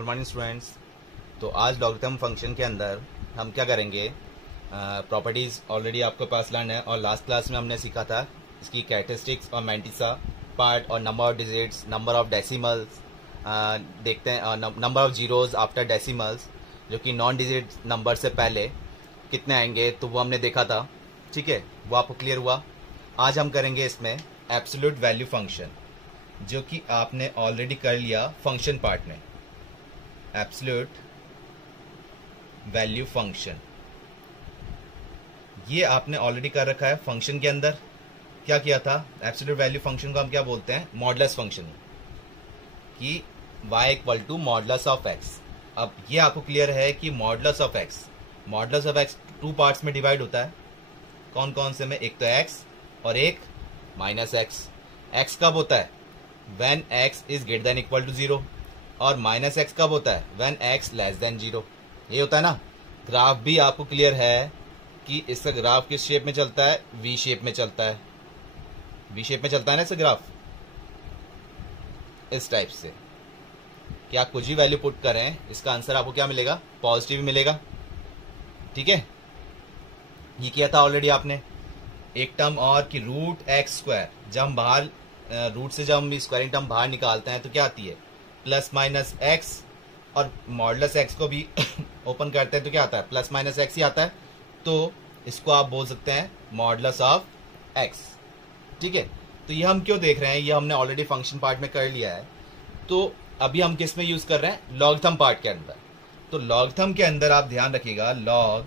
Good morning students. तो आज logarithm function के अंदर हम क्या करेंगे, प्रॉपर्टीज़ ऑलरेडी आपके पास लर्न है और लास्ट क्लास में हमने सीखा था इसकी कैरेक्टरिस्टिक्स और मैंटिसा पार्ट और number of digits, number of decimals, देखते हैं number of zeros after decimals, जो कि नॉन डिजिट नंबर से पहले कितने आएंगे, तो वो हमने देखा था। ठीक है, वो आपको क्लियर हुआ। आज हम करेंगे इसमें एब्सोल्यूट वैल्यू फंक्शन, जो कि आपने ऑलरेडी कर लिया फंक्शन पार्ट में। एब्सोल्यूट वैल्यू फंक्शन ये आपने ऑलरेडी कर रखा है फंक्शन के अंदर। क्या किया था, एब्सोल्यूट वैल्यू फंक्शन को हम क्या बोलते हैं, मॉडुलस फंक्शन, कि y equal to modulus of x। अब ये आपको क्लियर है कि modulus of x two parts में डिवाइड होता है। कौन कौन से में, एक तो x और एक माइनस x। x कब होता है, when x is greater than equal to 0, और माइनस x कब होता है, व्हेन x लेस देन 0। ये होता है ना। ग्राफ भी आपको क्लियर है कि इसका ग्राफ किस शेप में चलता है, वी शेप में चलता है। वी शेप में चलता है ना इसका ग्राफ, इस टाइप से। कि आप कुछ भी वैल्यू पुट करें, इसका आंसर आपको क्या मिलेगा, पॉजिटिव मिलेगा। ठीक है, ये किया था ऑलरेडी आपने। एक टर्म और कि रूट एक्स स्क्वायर, जब हम बाहर रूट से जब हम स्क्वायरिंग टर्म बाहर निकालते हैं तो क्या आती है, प्लस माइनस एक्स, और मॉडुलस एक्स को भी ओपन करते हैं तो क्या आता है, प्लस माइनस एक्स ही आता है। तो इसको आप बोल सकते हैं मॉडुलस ऑफ एक्स। ठीक है, तो ये हम क्यों देख रहे हैं, ये हमने ऑलरेडी फंक्शन पार्ट में कर लिया है। तो अभी हम किस में यूज कर रहे हैं, लॉगरिथम पार्ट के अंदर। तो लॉगरिथम के अंदर आप ध्यान रखिएगा, log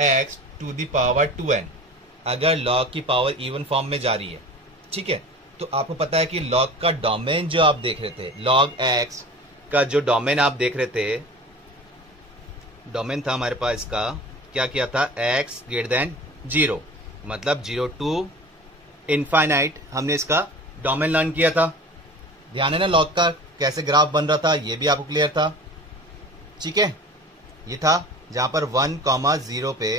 x to the power 2n, अगर लॉग की पावर इवन फॉर्म में जा रही है। ठीक है, तो आपको पता है कि लॉग का डोमेन जो आप देख रहे थे, लॉग एक्स का जो डोमेन आप देख रहे थे, डोमेन था हमारे पास इसका, क्या किया था, x ग्रेटर देन 0, मतलब 0 टू इनफाइनाइट। हमने इसका डोमेन लर्न किया था। ध्यान है ना, लॉग का कैसे ग्राफ बन रहा था, ये भी आपको क्लियर था। ठीक है, ये था जहां पर 1,0 पे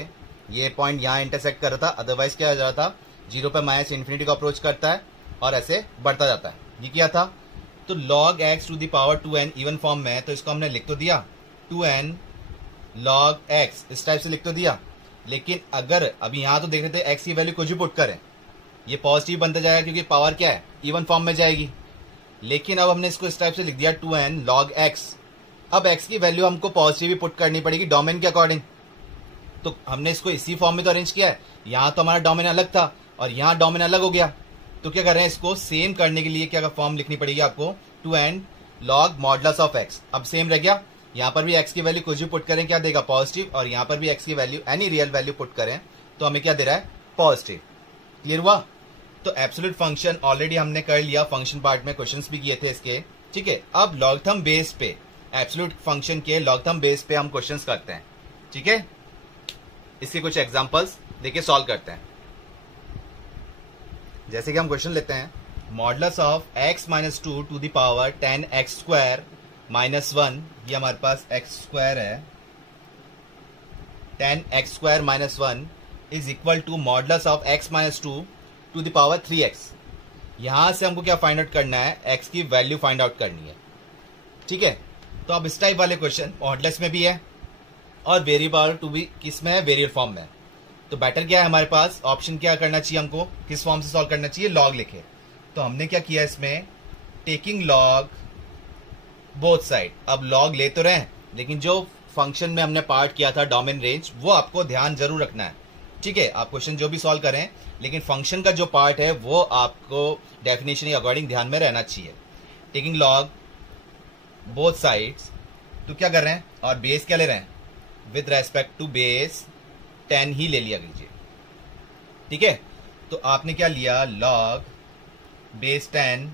ये पॉइंट यहां इंटरसेक्ट कर रहा था, अदरवाइज क्या हो जा रहा था, 0 पे माइनस इन्फिनिटी को अप्रोच करता है और ऐसे बढ़ता जाता है। ये किया था। तो log x to the power 2n even form में, तो इसको हमने लिख तो दिया 2n log x, इस टाइप से लिख तो दिया। लेकिन अगर अभी यहां तो देख रहे थे x की वैल्यू कुछ भी पुट करें, ये पॉजिटिव बनता जाएगा क्योंकि पावर क्या है, इवन फॉर्म में जाएगी। लेकिन अब हमने इसको इस टाइप से लिख दिया 2n log x। अब x की वैल्यू हमको पॉजिटिव भी पुट करनी पड़ेगी डोमेन के अकॉर्डिंग। तो हमने इसको इसी फॉर्म में तो अरेंज किया है। यहां तो हमारा डोमेन अलग था और यहां डोमेन अलग हो गया। तो क्या कर रहे हैं, इसको सेम करने के लिए क्या फॉर्म लिखनी पड़ेगी आपको, 2n log modulus of x। अब सेम रह गया, यहां पर भी x की वैल्यू कुछ भी पुट करें क्या देगा, पॉजिटिव, और यहां पर भी x की value any real value put करें तो हमें क्या दे रहा है, पॉजिटिव। क्लियर हुआ। तो एब्सोल्यूट फंक्शन ऑलरेडी हमने कर लिया, फंक्शन पार्ट में क्वेश्चंस भी किए थे इसके। ठीक है, अब लॉगरिथम बेस पे, एब्सोल्यूट फंक्शन के लॉगरिथम बेस पे हम क्वेश्चंस करते हैं। ठीक है, इसके कुछ एग्जांपल्स देखिए सॉल्व करते हैं। जैसे कि हम क्वेश्चन लेते हैं, modulus of x minus 2 to the power 10x square minus 1, ये हमारे पास x स्क्वायर है, 10x square minus 1 is equal to modulus of x minus 2 to the power 3x। यहां से हमको क्या फाइंड आउट करना है, x की वैल्यू फाइंड आउट करनी है। ठीक है, तो अब इस टाइप वाले क्वेश्चन मॉडुलस में भी है और वेरिएबल टू भी किस में है, वेरिएबल फॉर्म में। तो बेटर क्या है हमारे पास, ऑप्शन क्या करना चाहिए हमको, किस फॉर्म से सॉल्व करना चाहिए, लॉग लिखे। तो हमने क्या किया इसमें, टेकिंग लॉग बोथ साइड। अब लॉग ले तो रहे, लेकिन जो फंक्शन में हमने पार्ट किया था डोमेन रेंज, वो आपको ध्यान जरूर रखना है। ठीक है, आप क्वेश्चन जो भी सॉल्व करें, लेकिन फंक्शन का जो पार्ट है वो आपको डेफिनेशन के अकॉर्डिंग ध्यान में रहना चाहिए। टेकिंग लॉग बोथ साइड्स, तो क्या कर रहे हैं, और बेस क्या ले रहे हैं, विद रेस्पेक्ट टू बेस 10 ही ले लिया कीजिए। ठीक है, तो आपने क्या लिया, log base 10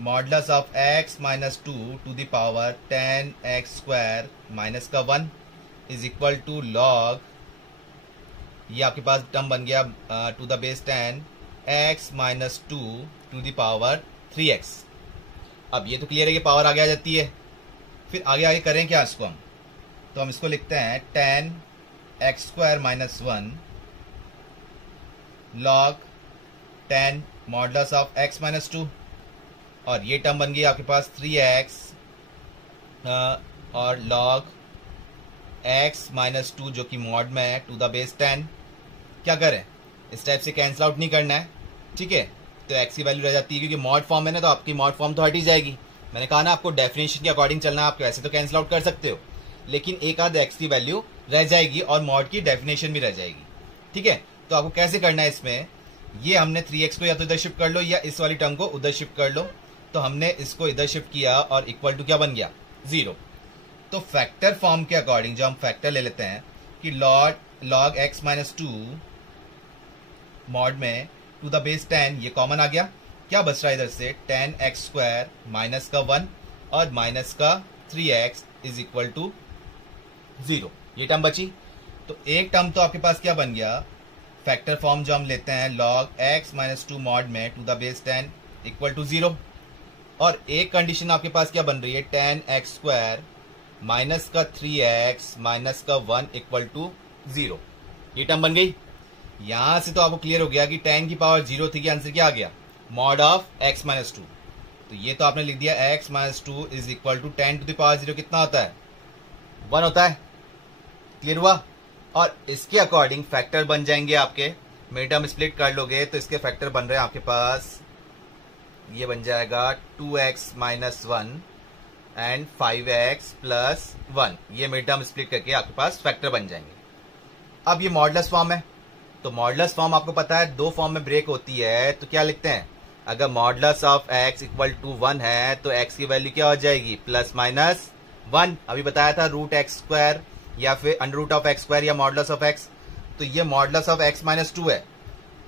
modulus of x minus 2 to the power 10x square minus का 1 इज इक्वल टू लॉग, ये आपके पास टर्म बन गया to the base 10 x minus 2 to the power 3x। अब ये तो क्लियर है कि पावर आगे आ जाती है। फिर आगे आगे करें क्या इसको हम, तो हम इसको लिखते हैं 10x square minus 1 log 10 modulus of x minus 2, और ये टर्म बन गई आपके पास 3x और log x माइनस 2 जो कि मॉड में है टू द बेस 10, क्या करें, इस टाइप से कैंसिल आउट नहीं करना है, ठीक है। तो x की वैल्यू रह जाती है, क्योंकि मॉड फॉर्म है ना, तो आपकी मॉड फॉर्म तो हट ही जाएगी। मैंने कहा ना आपको डेफिनेशन के अकॉर्डिंग चलना है, आप ऐसे तो कैंसिल आउट कर सकते हो, लेकिन एक आध x की वैल्यू रह जाएगी और मॉड की डेफिनेशन भी रह जाएगी, ठीक है। तो आपको कैसे करना है इसमें, ये हमने 3x को या तो इधर शिफ्ट कर लो या इस वाली टर्म को उधर शिफ्ट कर लो। तो हमने इसको इधर शिफ्ट किया और इक्वल टू क्या बन गया, 0। तो फैक्टर फॉर्म के अकॉर्डिंग जो हम फैक्टर ले लेते हैं कि log x माइनस 2 मॉड में टू द बेस 10, ये कॉमन आ गया, क्या बच रहा है इधर से 10x स्क्वायर माइनस का 1 और माइनस का 3x इज इक्वल टू 0, ये टर्म बची। तो एक टर्म तो आपके पास क्या बन गया, फैक्टर फॉर्म जो हम लेते हैं log x माइनस 2 मॉड में to the base 10 equal to 0, और एक कंडीशन आपके पास क्या बन रही है 10x स्क्वायर माइनस का 3x माइनस का 1 इक्वल टू 0, ये टर्म बन गई। यहां से तो आपको क्लियर हो गया कि 10 की पावर 0 थी कि आंसर क्या आ गया, मॉड ऑफ x माइनस 2। तो ये तो आपने लिख दिया x minus 2 is equal to 10 to the power 0 कितना होता है, 1 होता है, क्लियर हुआ। और इसके अकॉर्डिंग फैक्टर बन जाएंगे आपके, मिड टर्म स्प्लिट कर लोगे तो इसके फैक्टर बन रहे हैं आपके पास, ये बन जाएगा 2x minus 1 and 5x plus 1, ये मिड टर्म स्प्लिट करके आपके पास फैक्टर बन जाएंगे। अब ये मॉडुलस फॉर्म है, तो मॉडुलस फॉर्म आपको पता है दो फॉर्म में ब्रेक होती है, तो क्या लिखते हैं, अगर modulus of x equal to 1 है तो x की वैल्यू क्या हो जाएगी, प्लस माइनस 1। अभी बताया था रूट एक्स स्क्वायर या फिर under root of x square या मॉडुलस ऑफ x। तो ये मॉडुलस ऑफ x माइनस 2 है,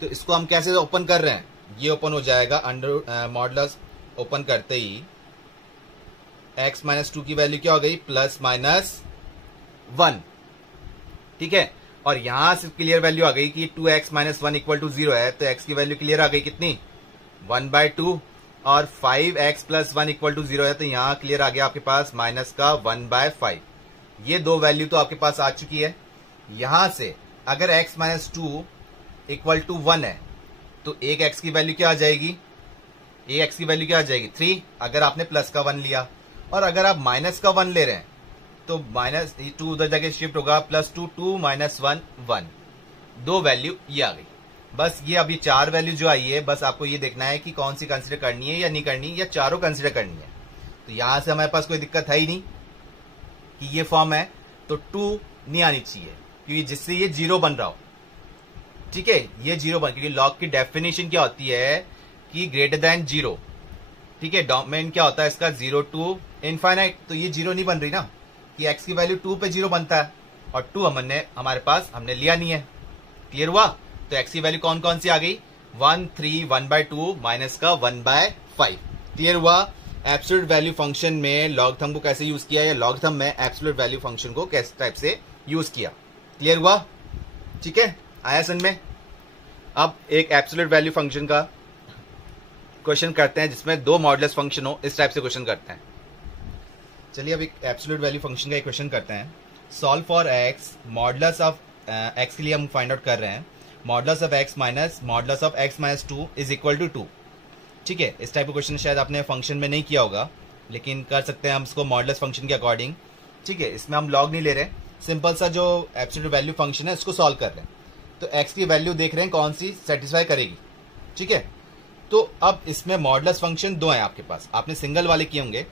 तो इसको हम कैसे ओपन कर रहे हैं, ये ओपन हो जाएगा अंडर मॉडुलस ओपन करते ही x माइनस 2 की वैल्यू क्या हो गई, प्लस माइनस 1, ठीक है। और यहां से क्लियर वैल्यू आ गई कि 2x माइनस 1 इक्वल टू 0 है, तो x की वैल्यू क्लियर आ गई कितनी, 1/2, और 5x प्लस 1 इक्वल टू 0 है, तो यहां क्लियर आ गया आपके पास माइनस का 1/5। ये दो वैल्यू तो आपके पास आ चुकी है। यहां से अगर x माइनस 2 इक्वल टू 1 है तो एक x की वैल्यू क्या आ जाएगी, एक x की वैल्यू क्या आ जाएगी 3, अगर आपने प्लस का 1 लिया, और अगर आप माइनस का 1 ले रहे हैं तो माइनस 2 उधर जाके शिफ्ट होगा, प्लस 2 2 माइनस 1 1, दो वैल्यू ये आ गई। बस ये अभी 4 वैल्यू जो आई है, बस आपको ये देखना है कि कौन सी कंसिडर करनी है या नहीं करनी, या चारों कंसिडर करनी है। तो यहां से हमारे पास कोई दिक्कत है ही नहीं कि ये फॉर्म है तो 2 नहीं आनी चाहिए, क्योंकि जिससे ये 0 बन रहा हो, ठीक है, ये 0 बन, क्योंकि लॉग की डेफिनेशन क्या होती है कि ग्रेटर देन 0, ठीक है, डोमेन क्या होता है इसका 0 टू इनफाइनाइट। तो ये 0 नहीं बन रही ना, कि x की वैल्यू 2 पे 0 बनता है, और 2 हमारे पास हमने लिया नहीं है, क्लियर हुआ। तो x की वैल्यू कौन कौन सी आ गई, 1 3 1/2 माइनस का 1/5, क्लियर हुआ। एब्सोल्यूट वैल्यू फंक्शन में लॉगथम को कैसे यूज किया, या लॉगथम में एब्सोल्यूट वैल्यू फंक्शन को किस टाइप से यूज किया, क्लियर हुआ, ठीक है, आया समझ में। अब एक एब्सोल्यूट वैल्यू फंक्शन का क्वेश्चन करते हैं जिसमें दो मॉडुलस फंक्शन हो, इस टाइप से क्वेश्चन करते हैं। चलिए अब एक एब्सोल्यूट वैल्यू फंक्शन का एक क्वेश्चन करते हैं। Solve for x, modulus of x के लिए हम फाइंड आउट कर रहे हैं, modulus of x minus modulus of x minus 2 is equal to 2, ठीक है। इस टाइप का क्वेश्चन शायद आपने फंक्शन में नहीं किया होगा, लेकिन कर सकते हैं हम इसको मॉडुलस फंक्शन के अकॉर्डिंग, ठीक है। इसमें हम लॉग नहीं ले रहे, सिंपल सा जो एब्सोल्यूट वैल्यू फंक्शन है इसको सॉल्व कर रहे हैं। तो x की वैल्यू देख रहे हैं कौन सी सेटिस्फाई करेगी, ठीक है। तो अब इसमें मॉडुलस फंक्शन दो हैं आपके पास, आपने सिंगल वाले किए होंगे,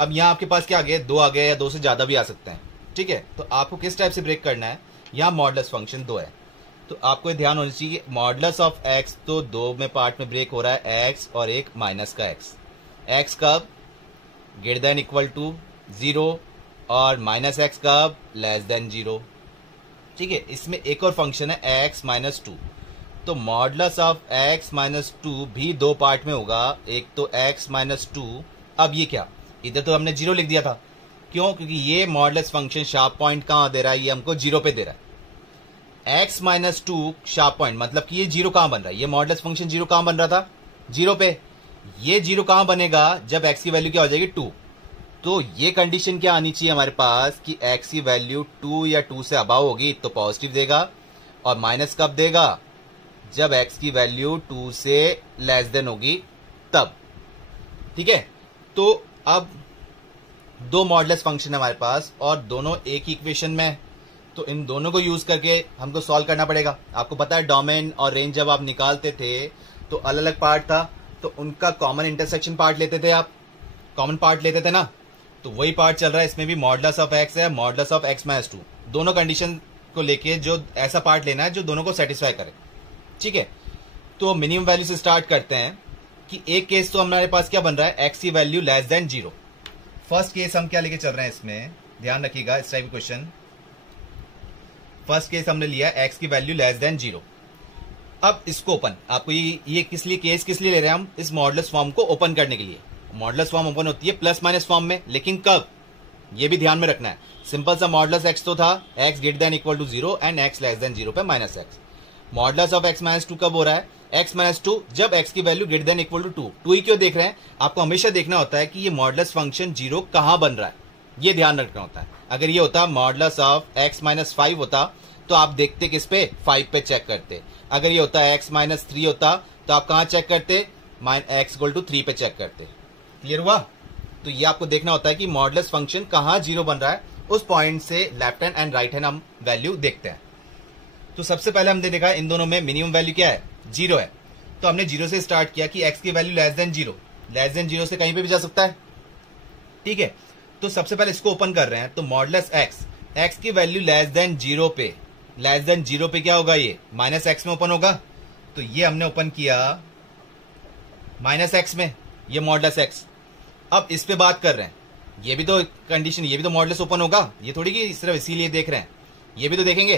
अब यहाँ आपके पास क्या आ गया, 2 आ गए, या 2 से ज्यादा भी आ सकते हैं, ठीक है। तो आपको किस टाइप से ब्रेक करना है, यहाँ मॉडुलस फंक्शन 2 है, तो आपको ये ध्यान होना चाहिए मॉडुलस ऑफ x तो 2 में पार्ट में ब्रेक हो रहा है, x और एक माइनस का x कब ग्रेटर देन इक्वल टू 0 और माइनस x कब लेस देन 0, ठीक है। इसमें एक और फंक्शन है x माइनस 2, तो मॉडुलस ऑफ x माइनस 2 भी 2 पार्ट में होगा, एक तो x माइनस 2, अब ये क्या, इधर तो हमने 0 लिख दिया था, क्यों, क्योंकि ये मॉडुलस फंक्शन शार्प पॉइंट कहां दे रहा है, ये हमको 0 पे दे रहा है। x माइनस 2 शार्प पॉइंट मतलब कि ये 0 कहां बन रहा है, ये मॉडुलस फंक्शन 0 कहां बन रहा था, 0 पे। ये 0 कहां बनेगा, जब x की वैल्यू क्या हो जाएगी 2। तो ये कंडीशन क्या आनी चाहिए हमारे पास कि x की वैल्यू 2 या 2 से अबाव होगी तो पॉजिटिव देगा, और माइनस कब देगा, जब x की वैल्यू 2 से लेस देन होगी तब, ठीक है। तो अब दो मॉडुलस फंक्शन है हमारे पास और दोनों एक ही इक्वेशन में है, तो इन दोनों को यूज करके हमको सॉल्व करना पड़ेगा। आपको पता है डोमेन और रेंज जब आप निकालते थे तो अलग अलग पार्ट था, तो उनका कॉमन इंटरसेक्शन पार्ट लेते थे, आप कॉमन पार्ट लेते थे ना, तो वही पार्ट चल रहा है इसमें भी। मॉडुलस ऑफ एक्स है, मॉडुलस ऑफ एक्स माइनस 2, दोनों कंडीशन को लेके जो ऐसा पार्ट लेना है जो दोनों को सेटिस्फाई करे। ठीक है, तो मिनिमम वैल्यू से स्टार्ट करते हैं कि एक केस तो हमारे पास क्या बन रहा है, एक्स की value less than 0। First case हम क्या लेके चल रहे हैं इसमें, ध्यान रखिएगा इस टाइप क्वेश्चन। फर्स्ट केस हमने लिया एक्स की वैल्यू लेस देन 0। अब इसको ओपन, आपको ये किस लिए केस किस लिए ले रहे हैं हम, इस मॉडुलस फॉर्म को ओपन करने के लिए। मॉडुलस फॉर्म ओपन होती है प्लस माइनस फॉर्म में, लेकिन कब, ये भी ध्यान में रखना है। सिंपल सा मॉडुलस एक्स तो था x greater than equal to 0 and x less than 0 पे minus x. Modulus of x minus 2 कब हो रहा है, एक्स माइनस 2 जब एक्स की value greater than equal to 2। 2 ही क्यों देख रहे हैं, आपको हमेशा देखना होता है कि ये मॉडुलस फंक्शन 0 कहां बन रहा है, ये ध्यान रखना होता है। अगर ये होता मॉडुलस ऑफ एक्स माइनस 5 होता तो आप देखते किस पे, 5 पे चेक करते। अगर ये होता एक्स माइनस 3 होता तो आप कहां चेक करते, एक्स इक्वल टू 3 पे चेक करते। क्लियर हुआ। तो ये आपको देखना होता है कि मॉडुलस फंक्शन कहां 0 बन रहा है, उस पॉइंट से left hand and right hand हम वैल्यू देखते हैं। तो सबसे पहले हमने देखा इन दोनों में मिनिमम वैल्यू क्या है, 0 है, तो हमने 0 से स्टार्ट किया कि एक्स की value less than 0। Less than 0 से कहीं पे भी जा सकता है। ठीक है, तो सबसे पहले इसको ओपन कर रहे हैं, तो मॉडुलस एक्स की वैल्यू लेस देन 0 पे, लेस देन 0 पे क्या होगा, ये माइनस एक्स में ओपन होगा। तो ये हमने ओपन किया माइनस एक्स में, ये मॉडुलस एक्स। अब इस पे बात कर रहे हैं, ये भी तो कंडीशन, ये भी तो मॉडुलस ओपन होगा, ये थोड़ी कि सिर्फ इसीलिए देख रहे हैं, ये भी तो देखेंगे।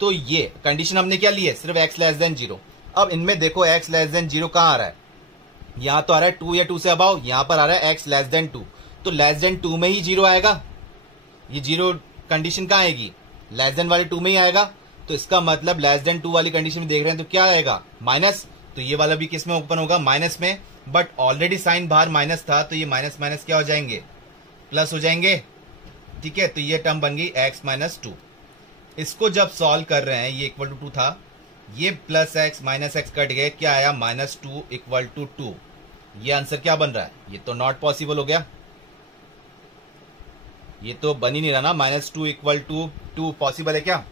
तो ये कंडीशन हमने क्या ली है, सिर्फ एक्स लेस देन 0। अब इनमें देखो एक्स लेस देन 0 कहां आ रहा है, यहां तो आ रहा है 2 या 2 से अबाव, यहां पर आ रहा है एक्स लेस देन 2, तो लेस देन 2 में ही 0 आएगा। ये 0 कंडीशन कहां आएगी, लेस देन वाले 2 में ही आएगा। तो इसका मतलब लेस देन 2 वाली कंडीशन में देख रहे हैं तो क्या आएगा, माइनस। तो ये वाला भी किस में ओपन होगा, माइनस में, बट ऑलरेडी साइन बाहर माइनस था, तो ये माइनस माइनस क्या हो जाएंगे, प्लस हो जाएंगे। ठीक है, तो ये टर्म बन गई एक्स माइनस 2। इसको जब सॉल्व कर रहे हैं, ये इक्वल टू 2 था, ये plus x minus x cut गए, क्या आया, माइनस 2 इक्वल टू 2। ये आंसर क्या बन रहा है, ये तो नॉट पॉसिबल हो गया, ये तो बन ही नहीं रहा ना। माइनस 2 इक्वल टू 2 पॉसिबल है क्या,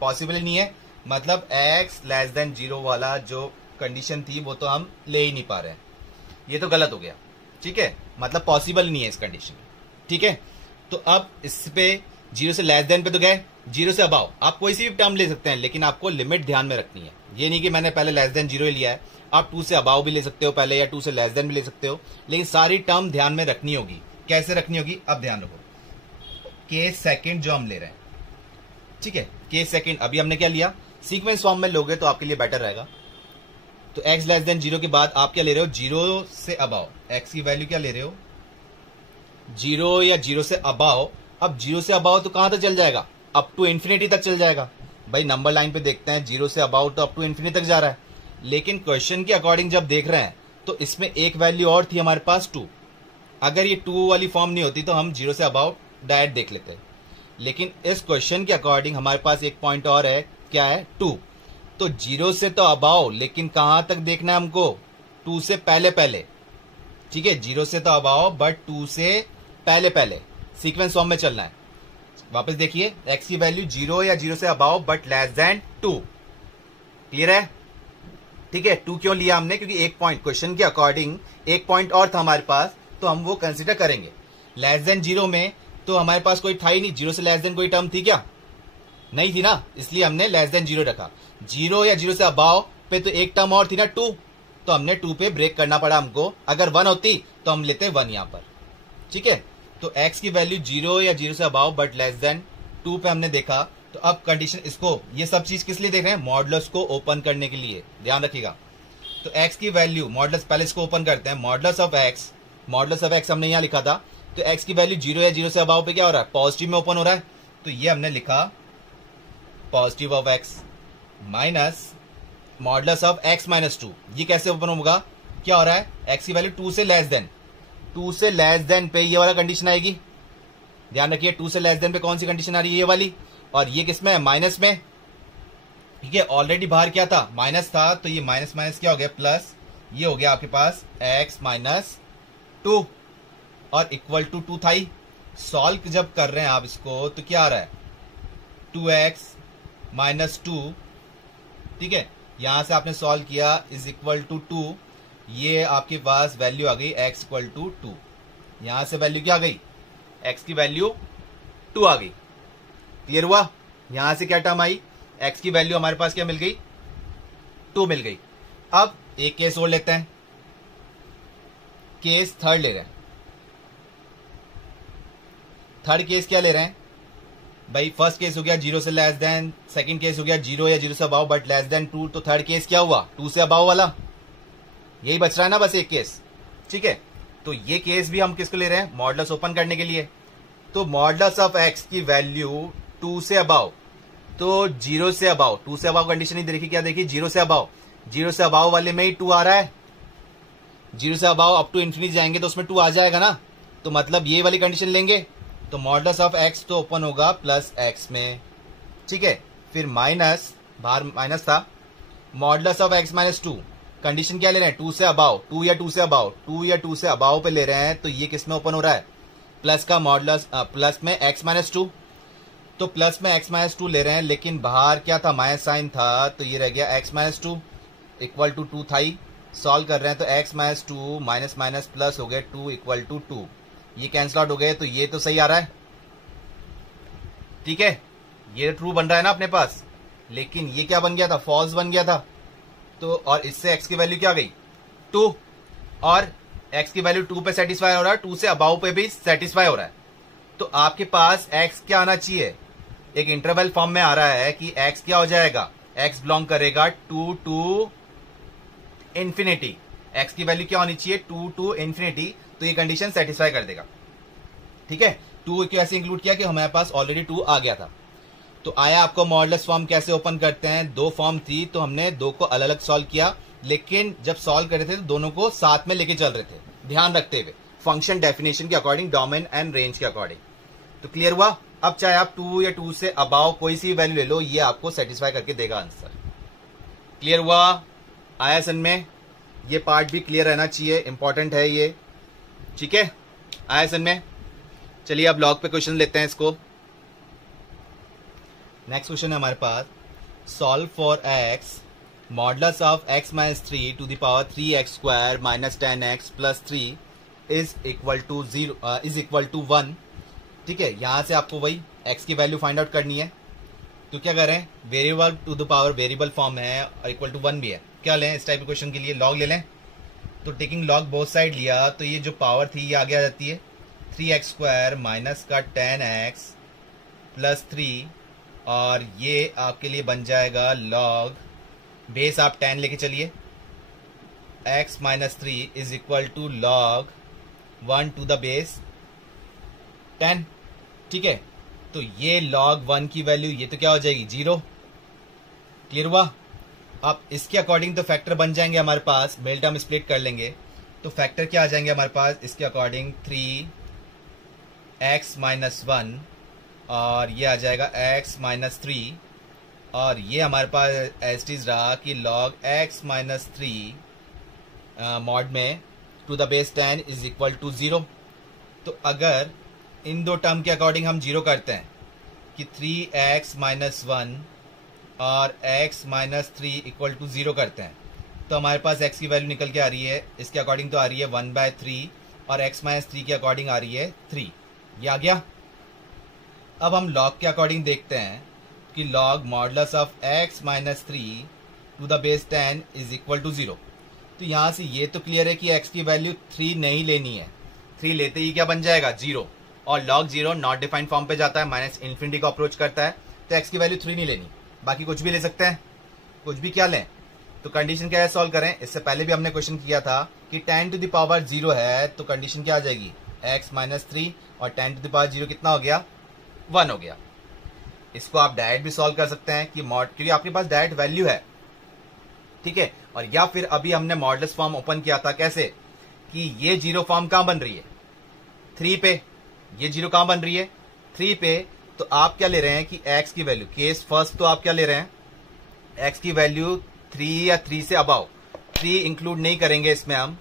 पॉसिबल ही नहीं है। मतलब एक्स लेस देन 0 वाला जो कंडीशन थी वो तो हम ले ही नहीं पा रहे हैं, ये तो गलत हो गया। ठीक है, मतलब पॉसिबल नहीं है इस कंडीशन। ठीक है, तो अब इस पे 0 से लेस देन पे तो गए, 0 से अबाव आप कोई सी भी टर्म ले सकते हैं, लेकिन आपको लिमिट ध्यान में रखनी है। ये नहीं कि मैंने पहले लेस देन 0 ही लिया है, आप 2 से अबाव भी ले सकते हो पहले, या 2 से लेस देन भी ले सकते हो, लेकिन सारी टर्म ध्यान में रखनी होगी। कैसे रखनी होगी, अब ध्यान रखो, केस सेकंड जो हम ले रहे हैं, ठीक है, केस सेकंड अभी हमने क्या लिया, सीक्वेंस फॉर्म में लोगे तो आपके लिए बेटर रहेगा। तो x लेस देन 0 के बाद आप क्या ले रहे हो, 0 से अबाव, x की वैल्यू क्या ले रहे हो, 0 या 0 से अबाव। अब 0 से अबाव तो कहां तक चल जाएगा, अप टू इन्फिनिटी तक चल जाएगा। भाई नंबर लाइन पे देखते हैं, 0 से अबाव तो अप टू इन्फिनिटी तक जा रहा है, लेकिन क्वेश्चन के अकॉर्डिंग जब देख रहे हैं तो इसमें एक वैल्यू और थी हमारे पास 2। अगर ये 2 वाली फॉर्म नहीं होती तो हम 0 से अबाव डायरेक्ट देख लेते, लेकिन इस क्वेश्चन के अकॉर्डिंग हमारे पास एक पॉइंट और है, क्या है, 2। तो 0 से तो अबाव, लेकिन कहां तक देखना है हमको, 2 से पहले पहले। ठीक है, 0 से तो अबाव बट 2 से पहले पहले, सीक्वेंस फॉर्म में चलना है। वापस देखिए, x की वैल्यू 0 या 0 से above but less than 2। Clear है। ठीक है, 2 क्यों लिया हमने, क्योंकि एक पॉइंट क्वेश्चन के अकॉर्डिंग एक पॉइंट और था हमारे पास, तो हम वो कंसिडर करेंगे। लेस देन 0 में तो हमारे पास कोई था ही नहीं, 0 से लेस देन कोई टर्म थी क्या, नहीं थी ना, इसलिए हमने लेस देन 0 रखा। 0 या 0 से अबाव पे तो एक टर्म और थी ना 2, तो हमने 2 पे ब्रेक करना पड़ा हमको। अगर 1 होती तो हम लेते 1 यहां पर। ठीक है, तो x की वैल्यू 0 या 0 से अबाव बट लेस देन 2 पे हमने देखा। तो अब कंडीशन, इसको ये सब चीज किस लिए देख रहे हैं, मॉडुलस को ओपन करने के लिए, ध्यान रखिएगा। तो x की वैल्यू मॉडुलस, पहले इसको ओपन करते हैं, मॉडुलस ऑफ x हमने यहां लिखा था। तो x की वैल्यू 0 या 0 से अबाव पे क्या हो रहा है, पॉजिटिव में ओपन हो रहा है, तो ये हमने लिखा positive of x minus modulus of x minus 2। ये कैसे ओपन होगा, क्या हो रहा है, x की वैल्यू 2 से लेस देन, 2 से लेस देन पे ये वाला कंडीशन आएगी। ध्यान रखिए, 2 से लेस देन पे कौन सी कंडीशन आ रही है, ये वाली, और ये किसमें है, माइनस में। ठीक है, ऑलरेडी बाहर क्या था, माइनस था, तो ये माइनस माइनस क्या हो गया, प्लस, ये हो गया आपके पास x माइनस 2 और इक्वल टू 2 था ही। सॉल्व जब कर रहे हैं आप इसको तो क्या आ रहा है 2x माइनस 2, ठीक है, यहां से आपने सॉल्व किया इज इक्वल टू 2, ये आपके पास वैल्यू आ गई x इक्वल टू 2। यहां से वैल्यू क्या आ गई, x की वैल्यू 2 आ गई। क्लियर हुआ? यहां से क्या टर्म आई, x की वैल्यू हमारे पास क्या मिल गई, 2 मिल गई। अब एक केस और लेते हैं, केस थर्ड ले रहे हैं। थर्ड केस क्या ले रहे हैं भाई, फर्स्ट केस हो गया 0 से लेस देन, सेकंड केस हो गया 0 या 0 से अबाव बट लेस देन 2, तो थर्ड केस क्या हुआ 2 से अबाव वाला, यही बच रहा है ना बस एक केस, ठीक है। तो ये केस भी हम किसको ले रहे हैं, मॉडुलस ओपन करने के लिए। तो मॉडुलस ऑफ x की वैल्यू 2 से अबाव, तो 0 से अबाव, 2 से अबाव कंडीशन ही देखी, क्या देखी 0 से अबाव, 0 से अबाव वाले में ही 2 आ रहा है, 0 से अबाव अप टू इन्फिनिटी जाएंगे तो उसमें 2 आ जाएगा ना, तो मतलब ये वाली कंडीशन लेंगे तो मॉडुलस ऑफ x तो ओपन होगा प्लस x में, ठीक है। फिर माइनस, बाहर माइनस था, modulus of x minus 2, condition क्या ले रहे हैं 2 से अबाव, 2 या 2 से अबाव, 2 या 2 से अबाव पे ले रहे हैं, तो ये किस में ओपन हो रहा है, प्लस का मॉडुलस, प्लस में x माइनस 2, तो प्लस में x माइनस 2 ले रहे हैं, लेकिन बाहर क्या था माइनस साइन था, तो ये रह गया x माइनस 2 इक्वल टू 2 था ही, सॉल्व कर रहे हैं तो x minus 2 minus minus plus हो गए 2 इक्वल टू 2, ये कैंसल आउट हो गए, तो ये तो सही आ रहा है, ठीक है, ये ट्रू बन रहा है ना अपने पास, लेकिन ये क्या बन गया था, फॉल्स बन गया था। तो और इससे x की वैल्यू क्या आ गई 2, और x की वैल्यू 2 पे सेटिस्फाई हो रहा है, 2 से अबाव पे भी सेटिस्फाई हो रहा है, तो आपके पास x क्या आना चाहिए, एक इंटरवल फॉर्म में आ रहा है कि x क्या हो जाएगा, x बिलोंग करेगा 2 टू इंफिनिटी, x की वैल्यू क्या होनी चाहिए 2 टू इंफिनिटी, तो ये कंडीशन सेटिस्फाई कर देगा, ठीक है। 2 को ऐसे इंक्लूड किया कि हमारे पास ऑलरेडी 2 आ गया था। तो आया आपको मॉडुलस फॉर्म कैसे ओपन करते हैं, दो फॉर्म थी तो हमने दो को अलग अलग सॉल्व किया, लेकिन जब सॉल्व कर रहे थे तो दोनों को साथ में लेके चल रहे थे, ध्यान रखते हुए फंक्शन डेफिनेशन के अकॉर्डिंग, डोमेन एंड रेंज के अकॉर्डिंग। तो क्लियर हुआ? अब चाहे आप 2 या 2 से अबाव कोई सी वैल्यू ले लो, ये आपको सेटिस्फाई करके देगा आंसर। क्लियर हुआ? आया सन में? ये पार्ट भी क्लियर रहना चाहिए, इंपॉर्टेंट है ये, ठीक है। आया सन में? चलिए अब लॉग पे क्वेश्चन लेते हैं इसको। नेक्स्ट क्वेश्चन है हमारे पास, solve for x modulus of x minus 3 to the power 3x square minus 10x plus 3 is equal to 0 is equal to 1, ठीक है। यहां से आपको वही x की वैल्यू फाइंड आउट करनी है, तो क्या करें, variable to the power variable form है और इक्वल टू 1 भी है, क्या लें इस टाइप के क्वेश्चन के लिए, लॉग ले लें। तो टेकिंग लॉग बोथ साइड लिया तो ये जो पावर थी ये आगे आ जाती है 3x स्क्वायर माइनस का 10x प्लस 3, और ये आपके लिए बन जाएगा लॉग, बेस आप 10 लेके चलिए, x minus 3 is equal to log 1 to the base 10, ठीक है। तो ये log 1 की वैल्यू ये तो क्या हो जाएगी 0। क्लियर हुआ? अब इसके अकॉर्डिंग तो फैक्टर बन जाएंगे हमारे पास, मेल टर्म स्प्लिट कर लेंगे तो फैक्टर क्या आ जाएंगे हमारे पास इसके अकॉर्डिंग 3x माइनस 1, और ये आ जाएगा x माइनस 3, और ये हमारे पास एज इट इज रहा कि log x माइनस 3 मॉड में to the base 10 is equal to 0। तो अगर इन दो टर्म के अकॉर्डिंग हम 0 करते हैं कि 3x माइनस 1 और x माइनस 3 इक्वल टू 0 करते हैं, तो हमारे पास x की वैल्यू निकल के आ रही है, इसके अकॉर्डिंग तो आ रही है 1/3, और x माइनस 3 के अकॉर्डिंग आ रही है 3, ये आ गया। अब हम लॉग के अकॉर्डिंग देखते हैं कि log modulus of x minus 3 to the base 10 is equal to 0। तो यहाँ से ये तो क्लियर है कि x की वैल्यू 3 नहीं लेनी है, 3 लेते ही क्या बन जाएगा 0, और log 0 नॉट डिफाइंड फॉर्म पे जाता है, माइनस इन्फिनिटी को अप्रोच करता है, तो x की वैल्यू 3 नहीं लेनी, बाकी कुछ भी ले सकते हैं, कुछ भी क्या लें। तो कंडीशन क्या है सॉल्व करें, इससे पहले भी हमने क्वेश्चन किया था कि 10 टू द पावर 0 है, तो कंडीशन क्या आ जाएगी x माइनस 3 और 10 टू द पावर 0 कितना हो गया 1 हो गया। इसको आप डायरेक्ट भी सॉल्व कर सकते हैं कि मॉड, क्योंकि आपके पास डायरेक्ट वैल्यू है, ठीक है। और या फिर अभी हमने मॉडुलस फॉर्म ओपन किया था कैसे कि ये 0 फॉर्म कहां बन रही है 3 पे, ये 0 कहां बन रही है 3 पे, तो आप क्या ले रहे हैं कि x की वैल्यू, केस फर्स्ट तो आप क्या ले रहे हैं x की वैल्यू 3 या 3 से अबाव, 3 इंक्लूड नहीं करेंगे इसमें, हम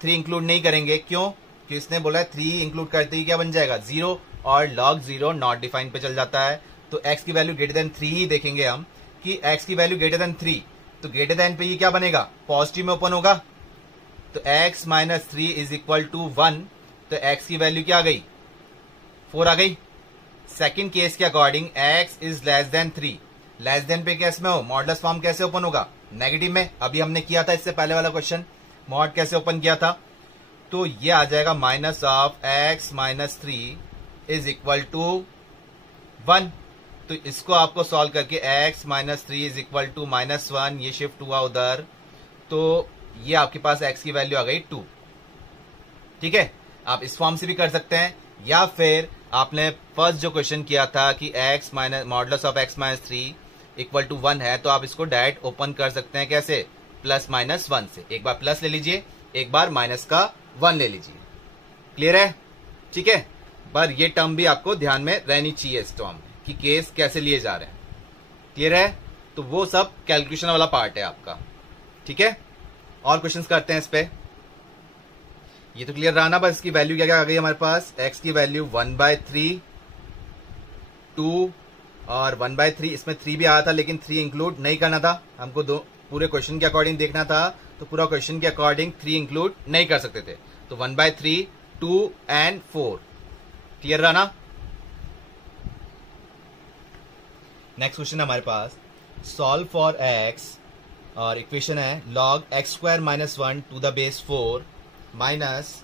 3 इंक्लूड नहीं करेंगे, क्यों, कि इसने बोला है 3 इंक्लूड करते ही क्या बन जाएगा 0, और log 0 नॉट डिफाइंड पे चल जाता है। तो x की वैल्यू ग्रेटर देन 3 ही देखेंगे हम कि x की वैल्यू ग्रेटर देन 3, तो ग्रेटर देन पे ये क्या बनेगा, पॉजिटिव में ओपन होगा। तो x minus 3 is equal to 1, तो x की वैल्यू क्या आ गई 4 आ गई। सेकंड केस के according x is less than 3, less than पे केस में हो मॉडुलस फॉर्म कैसे ओपन होगा, नेगेटिव में। अभी हमने किया था इससे पहले वाला क्वेश्चन, मॉड कैसे ओपन किया था, तो ये आ जाएगा minus of x minus 3 is equal to 1। तो इसको आपको सॉल्व करके x minus 3 is equal to -1, ये शिफ्ट हुआ उधर, तो ये आपके पास x की वैल्यू आ गई 2। ठीक है, आप इस फॉर्म से भी कर सकते हैं, या फिर आपने फर्स्ट जो क्वेश्चन किया था कि x minus modulus of x minus 3 equal to 1 है, तो आप इसको डायरेक्ट ओपन कर सकते हैं कैसे, प्लस माइनस 1 से। एक बार प्लस ले लीजिए, एक बार माइनस का 1 ले लीजिए। क्लियर है? ठीक है, पर ये टर्म भी आपको ध्यान में रहनी चाहिए इस टर्म में कि केस कैसे लिए जा रहे हैं। क्लियर है? तो वो सब कैलकुलेशन वाला पार्ट है आपका। ठीक है, और क्वेश्चंस करते हैं इस पे। ये तो क्लियर रहा ना, बस इसकी वैल्यू क्या क्या आ गई हमारे पास, x की वैल्यू 1/3, 2 और 1/3, इसमें 3 भी आया था लेकिन 3 इंक्लूड नहीं करना था हमको, दो पूरे क्वेश्चन के अकॉर्डिंग देखना था, तो पूरा क्वेश्चन के अकॉर्डिंग 3 इंक्लूड नहीं कर सकते थे। तो 1/3, 2 एंड 4। क्लियर रहा ना? नेक्स्ट क्वेश्चन हमारे पास, सॉल्व फॉर x, और इक्वेशन है log x² - 1 to the base 4 minus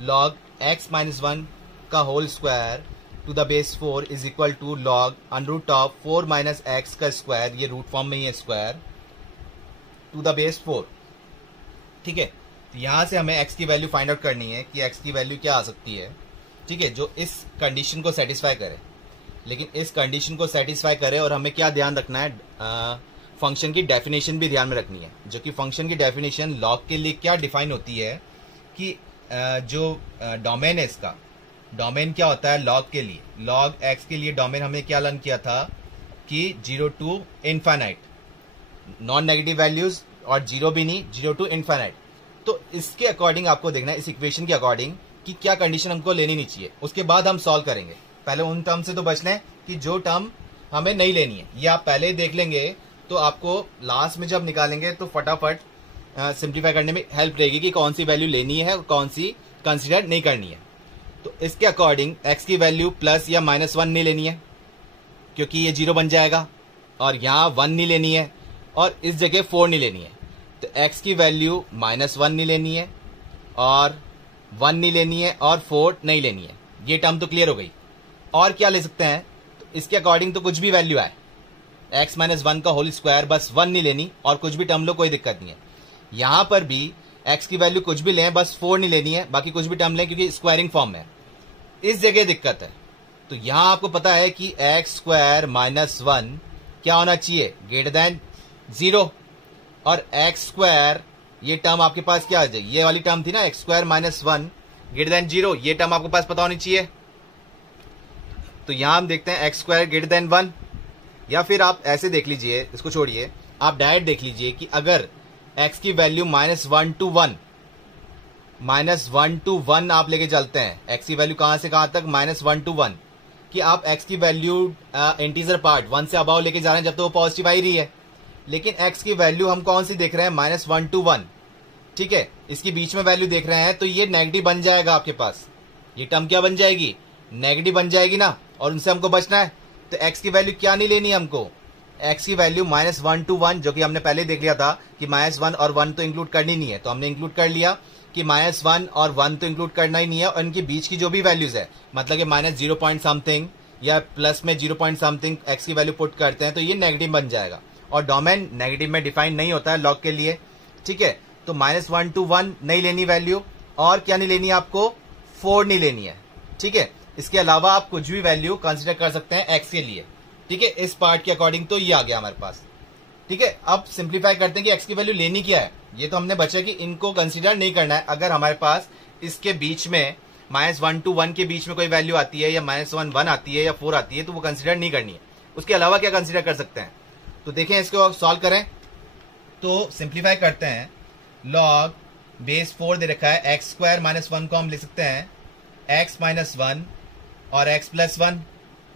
log x - 1 का whole square to the base 4 is equal to log √4 - x का स्क्वायर, ये रूट फॉर्म में ही है स्क्वायर, टू द बेस 4। ठीक है, तो यहां से हमें x की वैल्यू फाइंड आउट करनी है कि x की वैल्यू क्या आ सकती है। ठीक है, जो इस कंडीशन को सेटिस्फाई करे, लेकिन इस कंडीशन को सेटिस्फाई करे, और हमें क्या ध्यान रखना है, फंक्शन की डेफिनेशन भी ध्यान में रखनी है, जो कि फंक्शन की डेफिनेशन log के लिए क्या डिफाइन होती है कि जो डोमेन है इसका, डोमेन क्या होता है log के लिए, log x के लिए डोमेन हमने क्या लर्न किया था कि 0 to infinite, non negative values, और 0 भी नहीं, 0 टू इनफाइनाइट। तो इसके अकॉर्डिंग आपको देखना है, इस इक्वेशन के अकॉर्डिंग कि क्या कंडीशन हमको लेनी नहीं चाहिए, उसके बाद हम सॉल्व करेंगे। पहले उन टर्म से तो बचना है कि जो टर्म हमें नहीं लेनी है, ये आप पहले ही देख लेंगे, तो आपको लास्ट में जब निकालेंगे तो फटाफट सिंप्लीफाई करने में हेल्प रहेगी कि कौन सी वैल्यू लेनी है और कौन सी कंसीडर नहीं करनी है। तो इसके अकॉर्डिंग x की वैल्यू प्लस या -1 नहीं लेनी है, क्योंकि ये 0 बन जाएगा, और यहाँ 1 नहीं लेनी है, और इस जगह 4 नहीं लेनी है। तो x की वैल्यू -1 नहीं लेनी है, और 1 नहीं लेनी है, और 4 नहीं लेनी है। ये टर्म तो क्लियर हो गई। और क्या ले सकते हैं, तो इसके अकॉर्डिंग तो कुछ भी वैल्यू आए, x - 1 का होल स्क्वायर, बस 1 नहीं लेनी, और कुछ भी टर्म लो, कोई दिक्कत नहीं है। यहां पर भी x की वैल्यू कुछ भी लें, बस 4 नहीं लेनी है, बाकी कुछ भी टर्म लें, क्योंकि स्क्वायरिंग फॉर्म है। इस जगह दिक्कत है। तो यहां आपको पता है कि x² - 1 क्या होना चाहिए, ग्रेटर देन 0, और x² ये टर्म आपके पास क्या आ जाए, ये वाली टर्म थी ना, x² - 1 ग्रेटर देन 0, ये टर्म आपके पास पता होनी चाहिए। तो यहां हम देखते हैं x² ग्रेटर देन 1, या फिर आप ऐसे देख लीजिए, इसको छोड़िए, आप डायरेक्ट देख लीजिए कि अगर x की वैल्यू -1 to 1 आप लेके चलते हैं, x की वैल्यू कहां से कहां तक, -1 to 1, कि आप x की वैल्यू इंटीजर पार्ट 1 से अबाव लेके जा रहे हैं, जब तो वो पॉजिटिव आ ही रही है, लेकिन x की वैल्यू हम कौन सी देख रहे हैं, -1 to 1। ठीक है, इसके बीच में वैल्यू देख रहे हैं, तो ये नेगेटिव बन जाएगा आपके पास, ये टर्म क्या बन जाएगी, नेगेटिव बन जाएगी ना, और उनसे हमको बचना है। तो x की वैल्यू क्या नहीं लेनी है हमको, x की वैल्यू -1 to 1, जो कि हमने पहले देख लिया था कि -1 और 1 तो इंक्लूड करनी नहीं है, तो हमने इंक्लूड कर लिया कि -1 और 1 तो इंक्लूड करना ही नहीं है, और इनके बीच की जो भी वैल्यूज है, मतलब कि -0 पॉइंट समथिंग या प्लस में 0 पॉइंट समथिंग x की वैल्यू पुट करते हैं, तो ये नेगेटिव बन जाएगा, और डोमेन नेगेटिव में डिफाइन नहीं होता है log के लिए। ठीक है, तो -1 to 1 नहीं लेनी वैल्यू, और क्या नहीं लेनी है आपको, 4 नहीं लेनी है। ठीक है, इसके अलावा आप कुछ भी वैल्यू कंसिडर कर सकते हैं x के लिए। ठीक है, इस पार्ट के अकॉर्डिंग तो ये आ गया हमारे पास। ठीक है, अब सिंप्लीफाई करते हैं कि x की वैल्यू लेनी क्या है। ये तो हमने बचा कि इनको कंसीडर नहीं करना है। अगर हमारे पास इसके बीच में -1 to 1 के बीच में कोई वैल्यू आती है, या -1 आती है, या 4 आती है, तो वो कंसीडर नहीं करनी है। उसके अलावा क्या कंसीडर कर सकते हैं, तो देखें, इसको सॉल्व करें। तो सिंप्लीफाई करते हैं, log बेस 4 दे रखा है, एक्स स्क्वायर माइनस 1 को हम लिख सकते हैं एक्स माइनस 1 और एक्स प्लस 1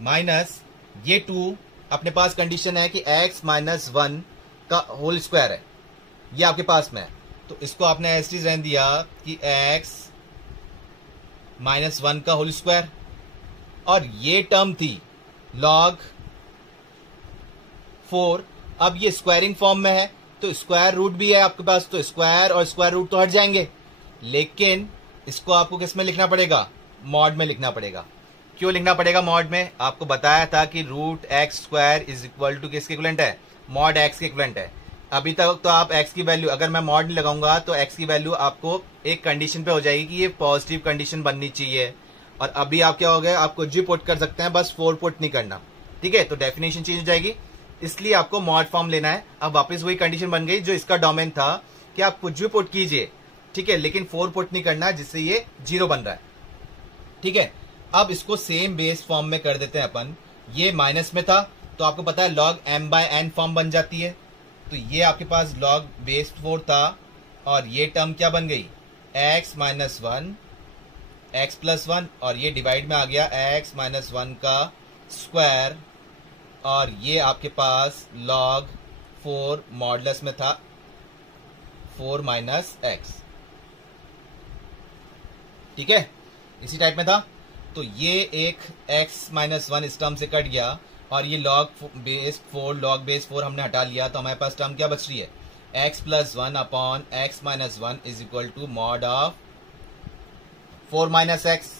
माइनस ये 2 अपने पास कंडीशन है कि एक्स माइनस 1 का होल स्क्वायर है, ये आपके पास में है, तो इसको आपने ऐसे ही रहने दिया कि एक्स माइनस 1 का होल स्क्वायर, और ये टर्म थी लॉग 4। अब ये स्क्वायरिंग फॉर्म में है तो स्क्वायर रूट भी है आपके पास, तो स्क्वायर और स्क्वायर रूट तो हट जाएंगे, लेकिन इसको आपको किस में लिखना पड़ेगा, मॉड में लिखना पड़ेगा। क्यों लिखना पड़ेगा मॉड में, आपको बताया था कि root x square is equal to किसके इक्विवेलेंट है, मॉड एक्स के इक्विवेलेंट है। अभी तक तो आप एक्स की वैल्यू, अगर मैं मॉड नहीं लगाऊंगा तो एक्स की वैल्यू आपको एक कंडीशन पे हो जाएगी कि ये पॉजिटिव कंडीशन बननी चाहिए, और अभी आप क्या हो गए, आप कुछ भी पुट कर सकते हैं, बस 4 पुट नहीं करना, ठीक है। तो डेफिनेशन चेंज हो जाएगी, इसलिए आपको मॉड फॉर्म लेना है। अब वापस वही कंडीशन बन गई जो इसका डोमेन था कि आप कुछ भी पुट कीजिए, ठीक है, लेकिन 4 पुट नहीं करना, जिससे ये 0 बन रहा है, ठीक है। अब इसको सेम बेस फॉर्म में कर देते हैं अपन। ये माइनस में था तो आपको पता है log m by n form बन जाती है, तो ये आपके पास log बेस 4 था, और ये टर्म क्या बन गई, x माइनस 1 एक्स प्लस 1, और ये डिवाइड में आ गया x माइनस 1 का स्क्वायर, और ये आपके पास log 4 मॉडुलस में था 4 माइनस एक्स, ठीक है, इसी टाइप में था। तो ये एक x माइनस 1 इस टर्म से कट गया, और ये log बेस 4 हमने हटा लिया, तो हमारे पास टर्म क्या बच रही है, x plus 1 upon x minus 1 is equal to mod of 4 minus x.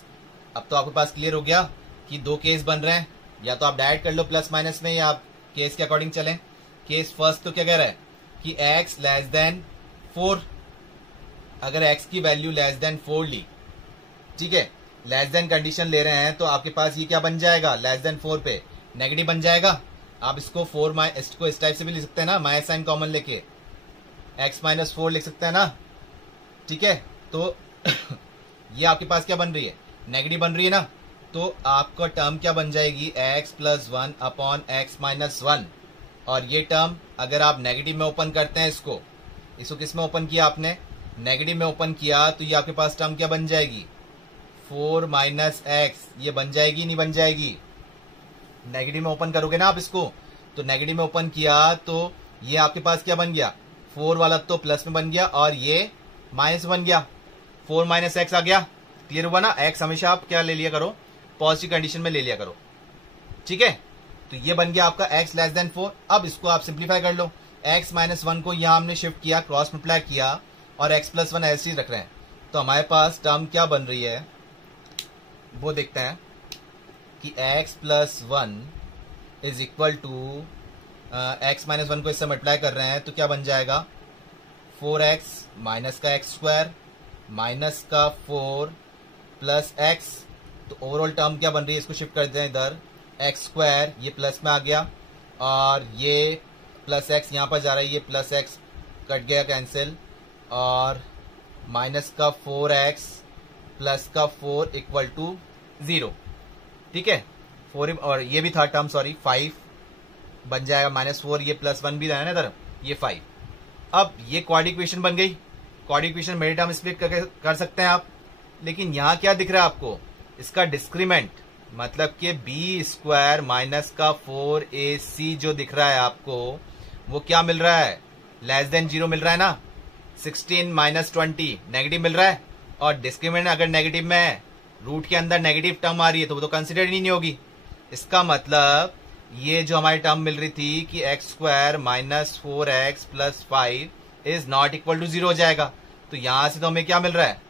अब तो आपके पास क्लियर हो गया कि दो केस बन रहे हैं, या तो आप डायरेक्ट कर लो प्लस माइनस में, या आप केस के अकॉर्डिंग चलें। केस फर्स्ट तो क्या कह रहा है कि x लेस देन 4, अगर x की वैल्यू लेस देन 4 ली, ठीक है, लेस देन कंडीशन ले रहे हैं, तो आपके पास ये क्या बन जाएगा, लेस देन 4 पे नेगेटिव बन जाएगा। आप इसको इसको इस टाइप से भी लिख सकते हैं ना, माइनस साइन कॉमन लेके x माइनस 4 लिख सकते हैं ना, ठीक है। तो ये आपके पास क्या बन रही है, नेगेटिव बन रही है ना, तो आपका टर्म क्या बन जाएगी, x plus 1 upon x minus 1, और ये टर्म अगर आप नेगेटिव में ओपन करते हैं, इसको किस में ओपन किया आपने, नेगेटिव में ओपन किया, तो ये आपके पास टर्म क्या बन जाएगी, 4 माइनस एक्स, ये बन जाएगी नहीं बन जाएगी, नेगेटिव में ओपन करोगे ना आप इसको, तो नेगेटिव में ओपन किया तो ये आपके पास क्या बन गया, 4 वाला तो प्लस में बन गया, और ये माइनस बन गया, 4 माइनस एक्स आ गया। क्लियर हुआ ना, एक्स हमेशा आप क्या ले लिया करो, पॉजिटिव कंडीशन में ले लिया करो, ठीक है। तो ये बन गया आपका x लेस देन 4। अब इसको आप सिंप्लीफाई कर लो, x माइनस 1 को यहां हमने शिफ्ट किया, क्रॉस मल्टीप्लाई किया, और x प्लस 1 ऐसे ही रख रहे हैं, तो हमारे पास टर्म क्या बन रही है वो देखते हैं कि x plus 1 is equal to x minus 1 को इससे मल्टीप्लाई कर रहे हैं, तो क्या बन जाएगा, 4x माइनस का एक्स स्क्वायर माइनस का 4 प्लस एक्स, तो ओवरऑल टर्म क्या बन रही है, इसको शिफ्ट कर दें इधर, एक्स स्क्वायर ये प्लस में आ गया, और ये प्लस एक्स यहाँ पर जा रहा है, ये प्लस एक्स कट गया कैंसिल, और माइनस का 4x प्लस का 4 इक्वल टू 0, ठीक है। 4 और ये भी था टर्म, सॉरी 5 बन जाएगा, माइनस 4 ये प्लस 1 भी था ना इधर, ये 5। अब ये क्वाड्रेटिक इक्वेशन बन गई, क्वाड्रेटिक इक्वेशन मेरी टर्म स्प्लिट कर सकते हैं आप, लेकिन यहाँ क्या दिख रहा है आपको, इसका डिस्क्रीमेंट, मतलब कि बी स्क्वायर माइनस का 4ac जो दिख रहा है आपको, वो क्या मिल रहा है, लेस देन 0 मिल रहा है ना, 16 माइनस 20 नेगेटिव मिल रहा है, और डिस्क्रीमेंट अगर नेगेटिव में है, रूट के अंदर नेगेटिव टर्म आ रही है, तो वो तो कंसिडर ही नहीं होगी। इसका मतलब ये जो हमारी टर्म मिल रही थी कि x square minus 4x plus 5 is not equal to 0 हो जाएगा, तो यहां से तो हमें क्या मिल रहा है,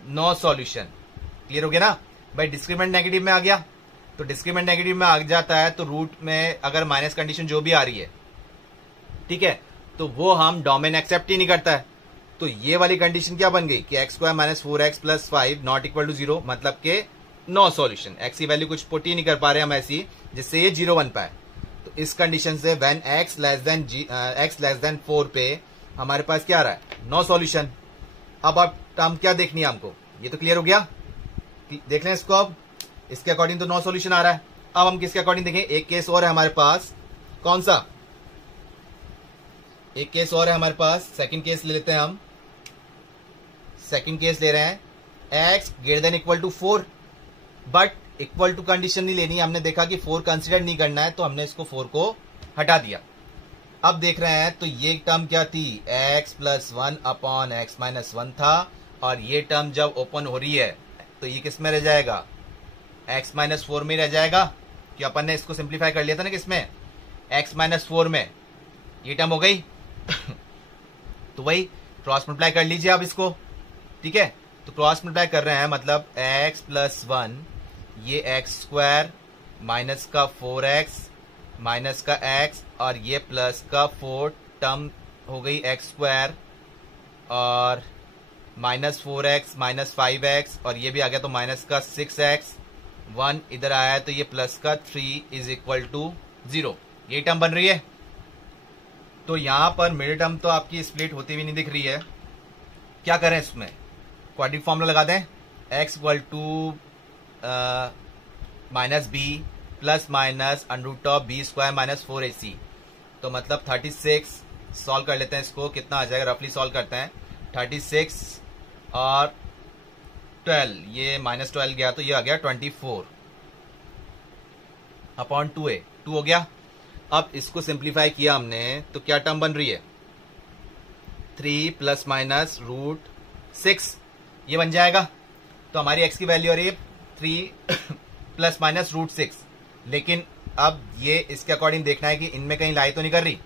नो सॉल्यूशन। क्लियर हो गया ना भाई, डिस्क्रीमेंट नेगेटिव में आ गया, तो डिस्क्रीमेंट नेगेटिव में आ जाता है, तो रूट में अगर माइनस कंडीशन जो भी आ रही है, ठीक है, तो वो हम डोमेन एक्सेप्ट ही नहीं करता है। तो ये वाली कंडीशन क्या बन गई कि x square minus 4x plus 5 not equal to 0, मतलब के नो सॉल्यूशन, एक्स की वैल्यू कुछ पुट ही नहीं कर पा रहे हम ऐसी जिससे ये 0 बन पाए। तो इस कंडीशन से व्हेन x लेस देन 4 पे हमारे पास क्या आ रहा है, नो सॉल्यूशन। अब आप टर्म क्या देखनी है हमको, ये तो क्लियर हो गया, देख लें इसको। अब इसके अकॉर्डिंग तो नो सॉल्यूशन आ रहा है। अब हम किसके अकॉर्डिंग देखें, एक केस और है हमारे पास, कौन सा, एक केस और है हमारे पास, सेकंड केस ले लेते हैं हम। सेकंड केस ले रहे हैं x greater than equal to 4, but equal to condition नहीं लेनी, हमने देखा कि 4 कंसिडर नहीं करना है तो हमने इसको 4 को हटा दिया। अब देख रहे हैं तो ये टर्म क्या थी, x plus 1 upon x minus 1 था, और ये टर्म जब ओपन हो रही है तो ये किस में रह जाएगा, x माइनस 4 में रह जाएगा, कि अपन ने इसको सिंप्लीफाई कर लिया था ना किसमें, x माइनस 4 में, ये टर्म हो गई। तो वही क्रॉस मल्टीप्लाई कर लीजिए आप इसको, ठीक है। तो क्रॉस मल्टीप्लाई कर रहे हैं मतलब x प्लस 1, ये x स्क्वायर माइनस का 4x माइनस का x, और ये प्लस का 4 टर्म हो गई x स्क्वायर, और माइनस 4x माइनस 5x, और ये भी आ गया तो माइनस का 6x, 1 इधर आया है तो ये प्लस का 3 इज इक्वल टू 0, ये टर्म बन रही है। तो यहां पर मिडिल टर्म तो आपकी स्प्लिट होती हुई नहीं दिख रही है, क्या करें इसमें, क्वाड्रेटिक फॉर्मूला लगा दें, x equal to minus b plus minus under root of b square minus 4ac, तो मतलब 36, सॉल्व कर लेते हैं इसको, कितना आ जाएगा, रफली सॉल्व करते हैं, 36 और 12, ये माइनस 12 गया तो ये आ गया 24 अपॉन 2a, 2 हो गया। अब इसको सिंप्लीफाई किया हमने तो क्या टर्म बन रही है, 3 प्लस माइनस रूट 6, ये बन जाएगा। तो हमारी x की वैल्यू आ रही है 3 प्लस माइनस रूट 6, लेकिन अब ये इसके अकॉर्डिंग देखना है कि इनमें कहीं लाई तो नहीं कर रही।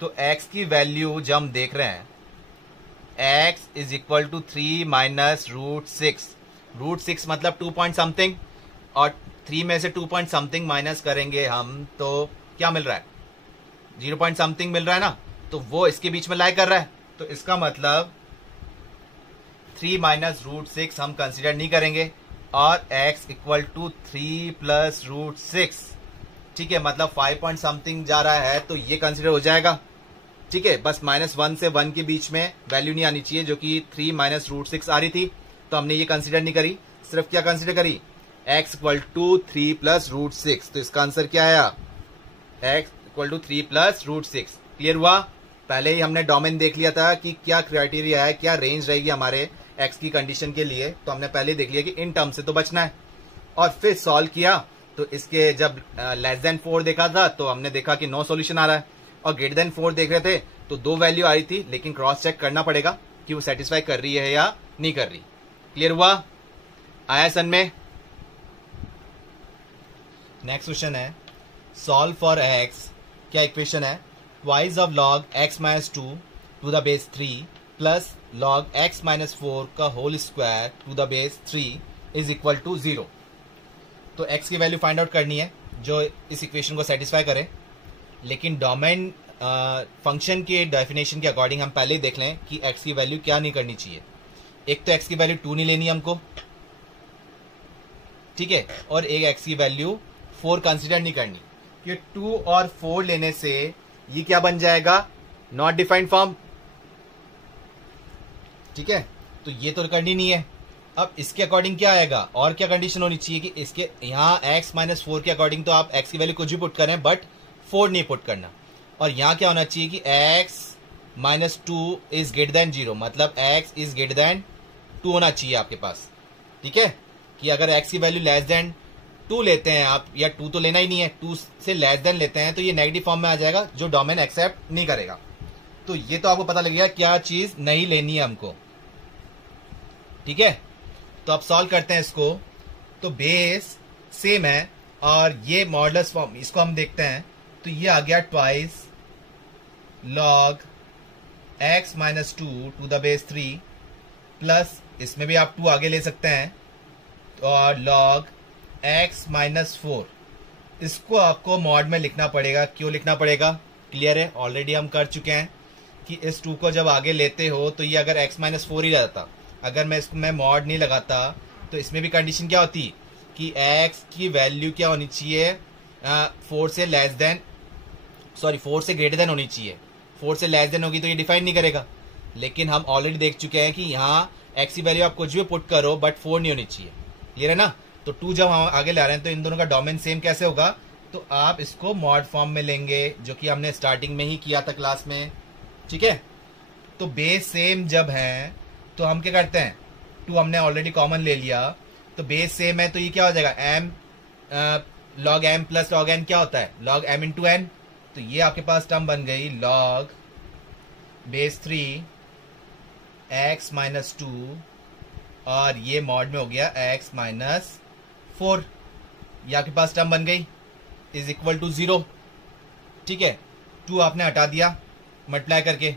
तो x की वैल्यू जब हम देख रहे हैं x is equal to 3 minus root 6, root 6 मतलब 2 पॉइंट समथिंग, और 3 में से 2 पॉइंट समथिंग माइनस करेंगे हम तो क्या मिल रहा है, 0 पॉइंट समथिंग मिल रहा है ना, तो वो इसके बीच में लाई कर रहा है। तो इसका मतलब 3 माइनस रूट 6 हम कंसिडर नहीं करेंगे, और x equal to 3 plus root 6, ठीक है, मतलब 5 पॉइंट समथिंग जा रहा है तो ये कंसिडर हो जाएगा, ठीक है। बस माइनस 1 से 1 के बीच में वैल्यू नहीं आनी चाहिए, जो कि 3 माइनस रूट 6 आ रही थी, तो हमने ये कंसिडर नहीं करी, सिर्फ क्या कंसिडर करी, x equal to 3 plus root 6, तो इसका आंसर क्या आया, x equal to 3 plus root 6। Clear हुआ, पहले ही हमने डोमेन देख लिया था कि क्या क्राइटेरिया है, क्या रेंज रहेगी हमारे x की कंडीशन के लिए, तो हमने पहले ही देख लिया कि इन टर्म से तो बचना है, और फिर सॉल्व किया तो इसके जब लेस देन 4 देखा था तो हमने देखा कि नो सॉल्यूशन आ रहा है, और ग्रेटर देन 4 देख रहे थे तो 2 वैल्यू आ रही थी, लेकिन क्रॉस चेक करना पड़ेगा कि वो सेटिस्फाई कर रही है या नहीं कर रही। क्लियर हुआ, आया सन में। नेक्स्ट क्वेश्चन है सॉल्व फॉर x, क्या इक्वेशन है, twice of log x minus 2 to the base 3 plus log x minus 4 का whole square to the base 3 is equal to 0। तो x की वैल्यू फाइंड आउट करनी है जो इस इक्वेशन को सेटिस्फाई करे, लेकिन डोमेन फंक्शन के डेफिनेशन के अकॉर्डिंग हम पहले ही देख लें कि x की वैल्यू क्या नहीं करनी चाहिए। एक तो x की वैल्यू 2 नहीं लेनी हमको, ठीक है, और एक x की वैल्यू 4 कंसिडर नहीं करनी। ये 2 और 4 लेने से ये क्या बन जाएगा, नॉट डिफाइंड फॉर्म, ठीक है, तो ये तो करनी नहीं है। अब इसके अकॉर्डिंग क्या आएगा, और क्या कंडीशन होनी चाहिए कि इसके यहाँ x माइनस 4 के अकॉर्डिंग तो आप x की वैल्यू कुछ भी पुट करें बट 4 नहीं पुट करना, और यहाँ क्या होना चाहिए कि x minus 2 is greater then 0, मतलब x इज ग्रेटर देन 2 होना चाहिए आपके पास, ठीक है, कि अगर x की वैल्यू लेस देन 2 लेते हैं आप, या 2 तो लेना ही नहीं है, 2 से लेस देन लेते हैं तो ये नेगेटिव फॉर्म में आ जाएगा जो डोमेन एक्सेप्ट नहीं करेगा। तो ये तो आपको पता लग गया क्या चीज नहीं लेनी है हमको, ठीक है। तो अब सॉल्व करते हैं इसको, तो बेस सेम है और ये मॉडुलस फॉर्म, इसको हम देखते हैं तो ये आ गया twice log x minus 2 to the base 3 plus, इसमें भी आप 2 आगे ले सकते हैं, और लॉग x माइनस 4, इसको आपको मॉड में लिखना पड़ेगा। क्यों लिखना पड़ेगा, क्लियर है, ऑलरेडी हम कर चुके हैं कि इस 2 को जब आगे लेते हो तो ये अगर x माइनस 4 ही रहता, अगर मैं इसको मॉड नहीं लगाता तो इसमें भी कंडीशन क्या होती कि x की वैल्यू क्या होनी चाहिए, 4 से लेस देन, सॉरी 4 से ग्रेटर देन होनी चाहिए, 4 से लेस देन होगी तो ये डिफाइन नहीं करेगा। लेकिन हम ऑलरेडी देख चुके हैं कि यहाँ x की वैल्यू आप कुछ भी पुट करो बट 4 नहीं होनी चाहिए, क्लियर है ना। तो 2 जब हम आगे ला रहे हैं तो इन दोनों का डोमेन सेम कैसे होगा, तो आप इसको मॉड फॉर्म में लेंगे जो कि हमने स्टार्टिंग में ही किया था क्लास में, ठीक है। तो बेस सेम जब है तो हम क्या करते हैं, 2 हमने ऑलरेडी कॉमन ले लिया, तो बेस सेम है, तो ये क्या हो जाएगा m log m plus log n क्या होता है log m इंटू n। तो ये आपके पास टर्म बन गई log बेस 3 x माइनस 2 और ये मॉड में हो गया x माइनस 4। ये आपके पास टर्म बन गई इज इक्वल टू 0। ठीक है, 2 आपने हटा दिया मल्टीप्लाई करके,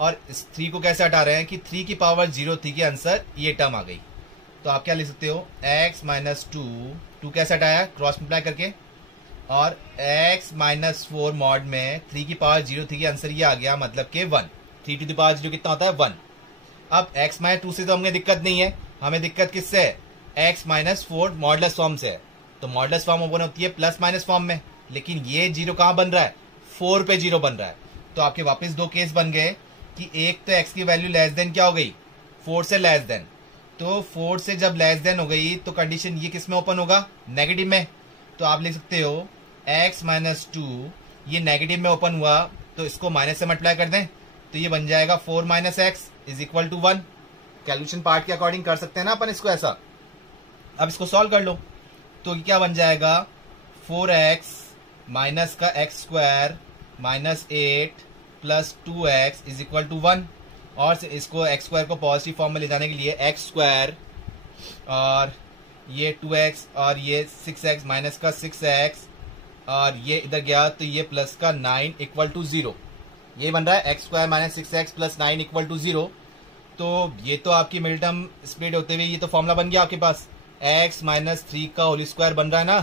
और इस 3 को कैसे हटा रहे हैं कि 3 की पावर 0 थी के आंसर ये टर्म आ गई। तो आप क्या लिख सकते हो x माइनस 2 कैसे हटाया क्रॉस मल्टीप्लाई करके, और x माइनस 4 मॉड में 3 की पावर 0 थी के आंसर ये आ गया, मतलब कि 1। 3 टू द पावर 0 कितना होता है 1। अब x माइनस 2 से तो हमें दिक्कत नहीं है, हमें दिक्कत किससे है x माइनस 4 मॉडुलस फॉर्म से है। तो मॉडुलस फॉर्म ओपन होती है प्लस माइनस फॉर्म में, लेकिन ये 0 कहाँ बन रहा है 4 पे 0 बन रहा है। तो आपके वापस 2 केस बन गए कि एक तो x की वैल्यू लेस देन क्या हो गई 4 से लेस देन, तो 4 से जब लेस देन हो गई तो कंडीशन ये किस में ओपन होगा नेगेटिव में। तो आप लिख सकते हो x माइनस 2 ये नेगेटिव में ओपन हुआ, तो इसको माइनस से मल्टीप्लाई कर दें तो ये बन जाएगा 4 minus x is equal to 1। Calculation part के अकॉर्डिंग कर सकते हैं ना अपन इसको ऐसा। अब इसको सॉल्व कर लो तो क्या बन जाएगा 4x माइनस का x square minus 8 plus 2x is equal to 1। और इसको x स्क्वायर को पॉजिटिव फॉर्म में ले जाने के लिए x स्क्वायर और ये 2x और ये 6x माइनस का 6x और ये इधर गया तो ये प्लस का 9 इक्वल टू 0। ये बन रहा है x square minus 6x plus 9 equal to 0। तो ये तो आपकी मिडिल टर्म स्प्लिट होते हुए ये तो फॉर्मूला बन गया आपके पास x माइनस 3 का होल स्क्वायर बन रहा है ना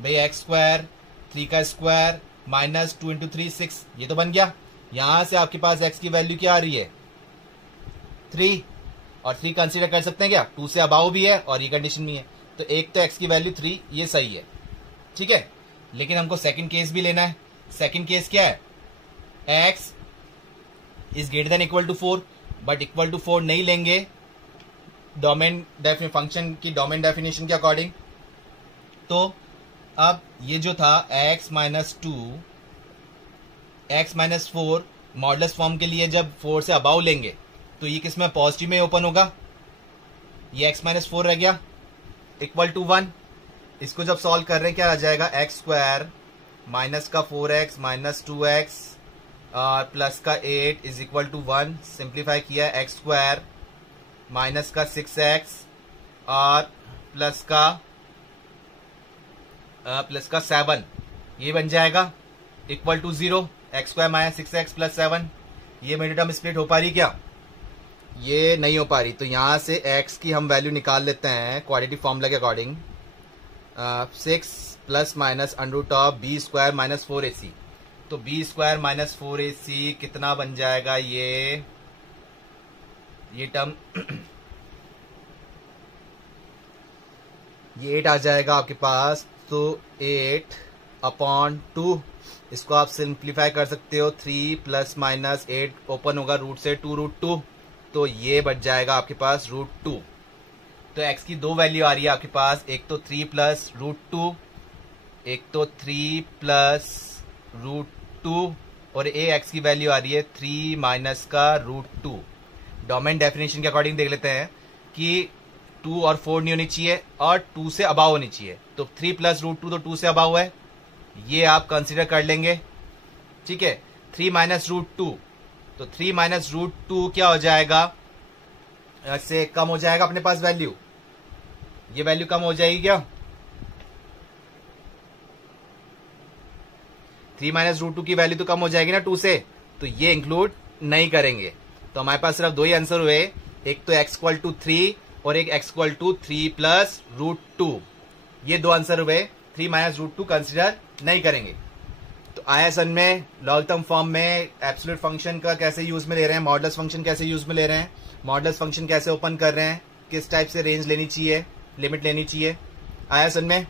भाई, x स्क्वायर 3 का स्क्वायर माइनस 2 इंटू 3 6, ये तो बन गया। यहां से आपके पास x की वैल्यू क्या आ रही है 3, और 3 कंसीडर कर सकते हैं क्या 2 से अबाव भी है और ये कंडीशन भी है, तो एक तो x की वैल्यू 3 ये सही है। ठीक है, लेकिन हमको सेकंड केस भी लेना है। सेकंड केस क्या है x is greater than equal to 4, but equal to 4 नहीं लेंगे डोमेन फंक्शन की डोमेन डेफिनेशन के अकॉर्डिंग। तो अब ये जो था x minus 2 x minus 4 modulus form के लिए जब 4 से अबाव लेंगे तो ये किस में पॉजिटिव में ओपन होगा, ये x माइनस 4 रह गया इक्वल टू 1। इसको जब सॉल्व कर रहे हैं क्या आ जाएगा x स्क्वायर माइनस का 4x माइनस 2x और प्लस का 8 इज इक्वल टू 1। सिंप्लीफाई किया x स्क्वायर माइनस का 6x और प्लस का 7, ये बन जाएगा equal to 0। X square minus 6x plus 7, ये मेरी टर्म स्प्लिट हो पा रही क्या, ये नहीं हो पा रही। तो यहां से x की हम वैल्यू निकाल लेते हैं क्वाड्रेटिक फॉर्मूला के according. 6 plus minus under root of b square minus 4ac, तो बी स्क्वायर माइनस 4ac कितना बन जाएगा ये टर्म ये 8 आ जाएगा आपके पास, तो 8 अपॉन 2, इसको आप सिंप्लीफाई कर सकते हो 3 प्लस माइनस 8 ओपन होगा रूट से 2 रूट 2, तो ये बच जाएगा आपके पास रूट 2। तो x की 2 वैल्यू आ रही है आपके पास, एक तो 3 प्लस रूट 2, एक तो 3 प्लस रूट 2, और x की वैल्यू आ रही है 3 माइनस का रूट 2। डोमेन डेफिनेशन के अकॉर्डिंग देख लेते हैं कि 2 और 4 नहीं होनी चाहिए और 2 से अबाव होनी चाहिए, तो 3 प्लस रूट 2 तो 2 से अबाव है, ये आप कंसीडर कर लेंगे। ठीक है, 3 माइनस रूट 2, तो 3 माइनस रूट 2 क्या हो जाएगा, से कम हो जाएगा अपने पास वैल्यू, ये वैल्यू कम हो जाएगी क्या 3 माइनस रूट 2 की वैल्यू तो कम हो जाएगी ना 2 से, तो ये इंक्लूड नहीं करेंगे। तो हमारे पास सिर्फ 2 ही आंसर हुए, एक तो x इक्वल टू 3 और एक x equal to 3 plus root 2, ये 2 आंसर हुए। 3 माइनस रूट 2 कंसिडर नहीं करेंगे। तो आईएसएन में लॉगरिथम फॉर्म में एब्सोल्यूट फंक्शन का कैसे यूज में ले रहे हैं, मॉडुलस फंक्शन कैसे यूज में ले रहे हैं, मॉडुलस फंक्शन कैसे ओपन कर रहे हैं, किस टाइप से रेंज लेनी चाहिए, लिमिट लेनी चाहिए आईएसएन में।